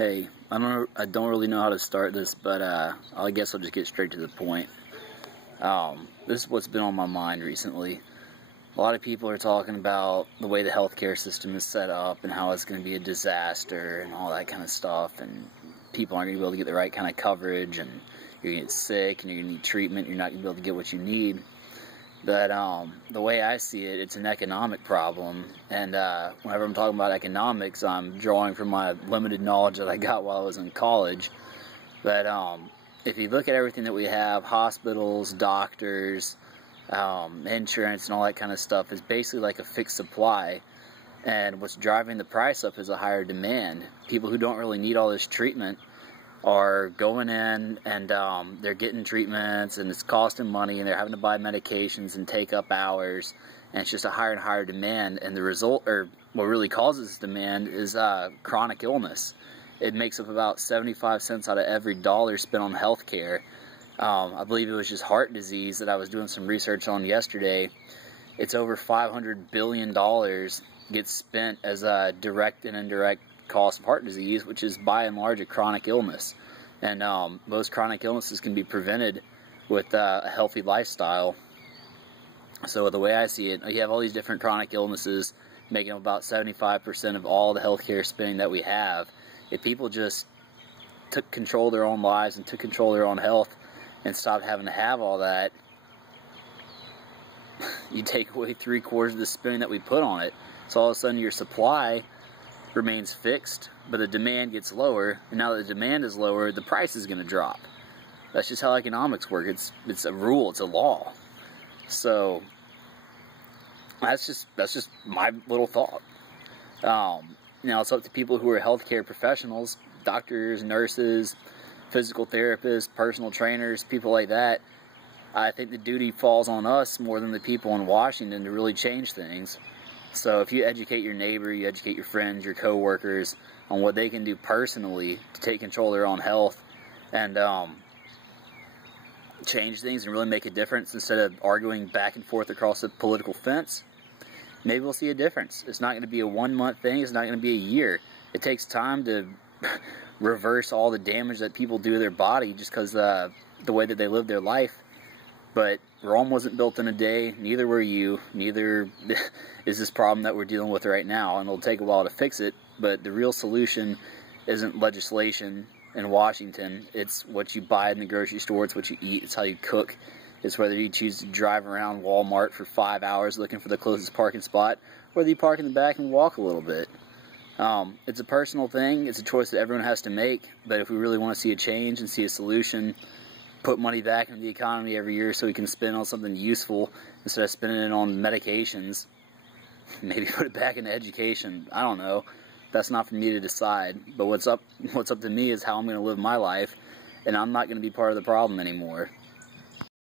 Hey, I don't really know how to start this, but I guess I'll just get straight to the point. This is what's been on my mind recently. A lot of people are talking about the way the healthcare system is set up and how it's going to be a disaster and all that kind of stuff, and people aren't going to be able to get the right kind of coverage, and you're going to get sick and you're going to need treatment, and you're not going to be able to get what you need. But the way I see it, it's an economic problem, and whenever I'm talking about economics, I'm drawing from my limited knowledge that I got while I was in college. But if you look at everything that we have, hospitals, doctors, insurance, and all that kind of stuff, is basically like a fixed supply, and what's driving the price up is a higher demand. People who don't really need all this treatment are going in and they're getting treatments, and it's costing money, and they're having to buy medications and take up hours, and it's just a higher and higher demand. And the result, or what really causes this demand, is chronic illness. It makes up about 75 cents out of every dollar spent on healthcare. I believe it was just heart disease that I was doing some research on yesterday. It's over $500 billion gets spent as a direct and indirect cost of heart disease, which is by and large a chronic illness. And most chronic illnesses can be prevented with a healthy lifestyle. So the way I see it, you have all these different chronic illnesses making up about 75% of all the healthcare spending that we have. If people just took control of their own lives and took control of their own health and stopped having to have all that, you take away 3/4 of the spending that we put on it. So all of a sudden your supply remains fixed, but the demand gets lower, and now that the demand is lower, the price is going to drop. That's just how economics work. It's a rule, it's a law. So that's just my little thought. Now it's up to people who are healthcare professionals, doctors, nurses, physical therapists, personal trainers, people like that. I think the duty falls on us more than the people in Washington to really change things. So if you educate your neighbor, you educate your friends, your co-workers on what they can do personally to take control of their own health and change things and really make a difference instead of arguing back and forth across the political fence, maybe we'll see a difference. It's not going to be a 1-month thing. It's not going to be a year. It takes time to reverse all the damage that people do to their body just because the way that they live their life. But Rome wasn't built in a day, neither were you, neither is this problem that we're dealing with right now, and it'll take a while to fix it. But the real solution isn't legislation in Washington. It's what you buy in the grocery store, it's what you eat, it's how you cook. It's whether you choose to drive around Walmart for 5 hours looking for the closest parking spot, whether you park in the back and walk a little bit. It's a personal thing, it's a choice that everyone has to make, but if we really want to see a change and see a solution, put money back into the economy every year so we can spend on something useful instead of spending it on medications. Maybe put it back into education. I don't know. That's not for me to decide. But what's up to me is how I'm going to live my life, and I'm not going to be part of the problem anymore.